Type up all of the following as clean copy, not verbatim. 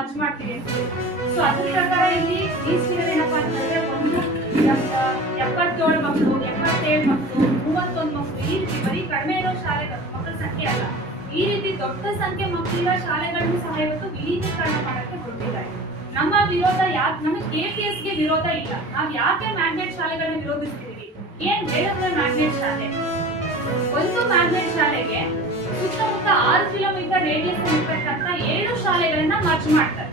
Merge ಮಾಡ್ತೀವಿ ಅಂತ ಹೇಳಿ. ಸೊ ಅದ್ರ ಪ್ರಕಾರ ಇಲ್ಲಿ ಲೀಸ್ಟ್ ಇರೋದೇನಪ್ಪ ಅಂತಂದ್ರೆ ಒಂದು 77 ಮಕ್ಕಳು, 77 ಮಕ್ಕಳು, 31 ಮಕ್ಕಳು, ಈ ರೀತಿ ಬರೀ ಕಡಿಮೆ ಇರೋ ಶಾಲೆಗಳು ಮಕ್ಕಳ ಸಂಖ್ಯೆ ಅಲ್ಲ, ಈ ರೀತಿ ದೊಡ್ಡ ಸಂಖ್ಯೆ ಮಕ್ಕಳಿರೋ ಶಾಲೆಗಳನ್ನು ಸಹ ಇವತ್ತು ವಿಲೀನೀಕರಣ ಮಾಡಕ್ಕೆ ಹೊರಟಿದ್ದಾರೆ. ನಮ್ಮ ವಿರೋಧ ನಮಗೆ KPSಗೆ ವಿರೋಧ ಇಲ್ಲ. ನಾವ್ ಯಾಕೆ ಮ್ಯಾಗ್ನೆಟ್ ಶಾಲೆಗಳನ್ನ ವಿರೋಧಿಸ್ತೀವಿ? ಏನ್ ಹೇಳಿದ್ರೆ ಮ್ಯಾಗ್ನೆಟ್ ಶಾಲೆ ಒಂದು ಮ್ಯಾಗ್ನೆಟ್ ಶಾಲೆಗೆ ಸುತ್ತಮುತ್ತ 6 ಕಿಲೋಮೀಟರ್ ರೇಡಿಯಸ್ ಇರ್ತಕ್ಕಂಥ 7 ಶಾಲೆಗಳನ್ನ ಮರ್ಜ್ ಮಾಡ್ತಾರೆ.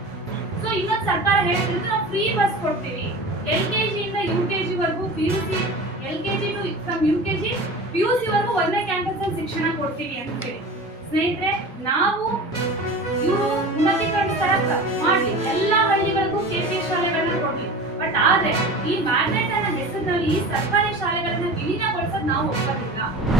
ಸೊ ಇನ್ನೊಂದು ಸರ್ಕಾರ ಹೇಳ್ತಿರೋದು ನಾವು ಫ್ರೀ ಬಸ್ ಕೊಡ್ತೀವಿ, LKG ಇಂದ UKG ವರೆಗೂ PUC, LKG to from UKG PUC ವರೆಗೂ ಒಂದೇ ಕ್ಯಾಂಪಸ್ ಅಲ್ಲಿ ಶಿಕ್ಷಣ ಕೊಡ್ತೀವಿ ಅಂತ ಹೇಳಿ. ಸ್ನೇಹಿತರೆ, ನಾವು ಇವರು ಉನ್ನತೀಕರಣ ಮಾಡಿ ಎಲ್ಲಾ ಹಳ್ಳಿಗಳಿಗೂ KPS ಶಾಲೆಗಳನ್ನ ಕೊಡ್ಲಿ. ಬಟ್ ಆದ್ರೆ ಈ ಮ್ಯಾಗ್ನೆಟ್ ಅನ್ನೋ ಹೆಸರಿನಲ್ಲಿ ಈ ಸರ್ಕಾರಿ ಶಾಲೆಗಳನ್ನ ವಿಲೀನಗೊಳಿಸೋದು ನಾವು ಒಪ್ಪೋದಿಲ್ಲ.